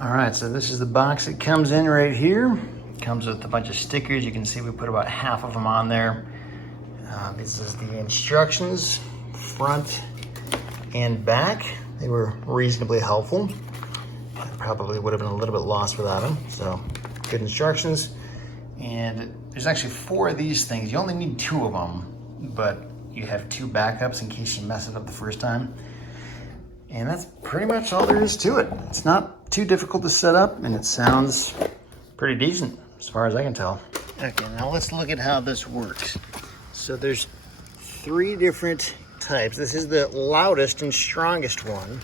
All right, so this is the box it comes in right here. It comes with a bunch of stickers. You can see we put about half of them on there. This is the instructions, front and back. They were reasonably helpful. I probably would have been a little bit lost without them. So good instructions. And there's actually 4 of these things. You only need 2 of them, but you have 2 backups in case you mess it up the first time. And that's pretty much all there is to it. It's not too difficult to set up, and it sounds pretty decent as far as I can tell. Okay, now let's look at how this works. So there's 3 different types. This is the loudest and strongest one,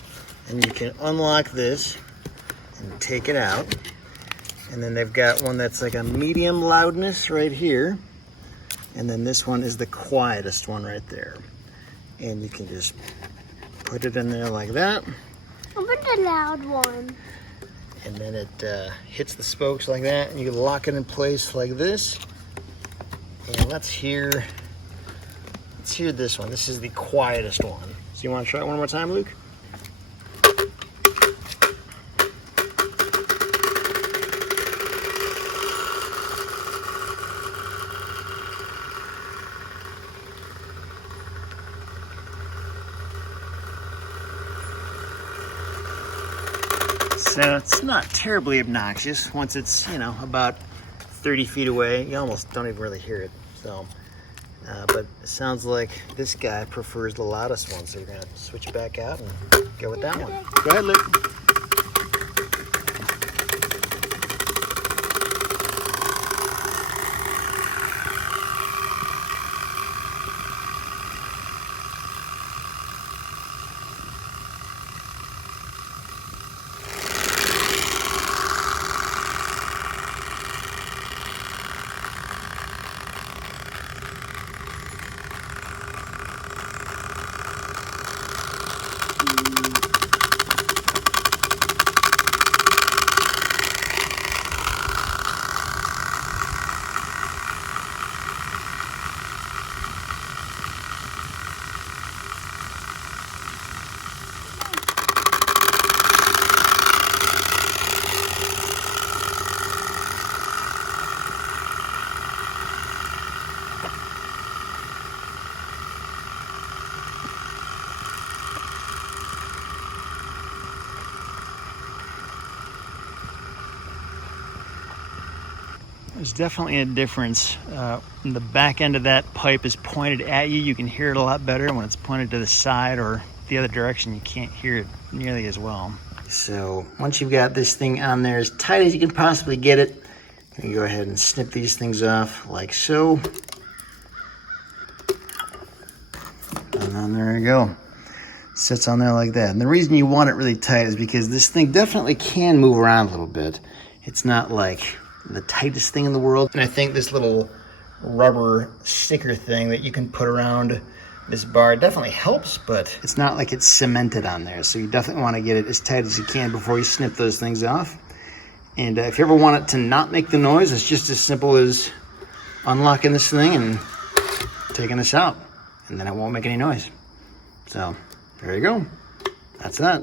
and you can unlock this and take it out. And then they've got one that's like a medium loudness right here. And then this one is the quietest one right there. And you can just put it in there like that. I want the loud one. And then it hits the spokes like that, and you lock it in place like this. And let's hear this one. This is the quietest one. So you want to try it one more time, Luke? So it's not terribly obnoxious. Once it's, about 30 feet away, you almost don't even really hear it. So, but it sounds like this guy prefers the loudest one. So we're gonna switch back out and go with that one. Go ahead, Luke. There's definitely a difference. When the back end of that pipe is pointed at you, you can hear it a lot better. When it's pointed to the side or the other direction, you can't hear it nearly as well. So once you've got this thing on there as tight as you can possibly get it, you can go ahead and snip these things off like so. And then there you go. Sits on there like that. And the reason you want it really tight is because this thing definitely can move around a little bit. It's not like the tightest thing in the world. And I think this little rubber sticker thing that you can put around this bar definitely helps, but it's not like it's cemented on there. So you definitely want to get it as tight as you can before you snip those things off. And if you ever want it to not make the noise, it's just as simple as unlocking this thing and taking this out, and then it won't make any noise. So there you go. That's that.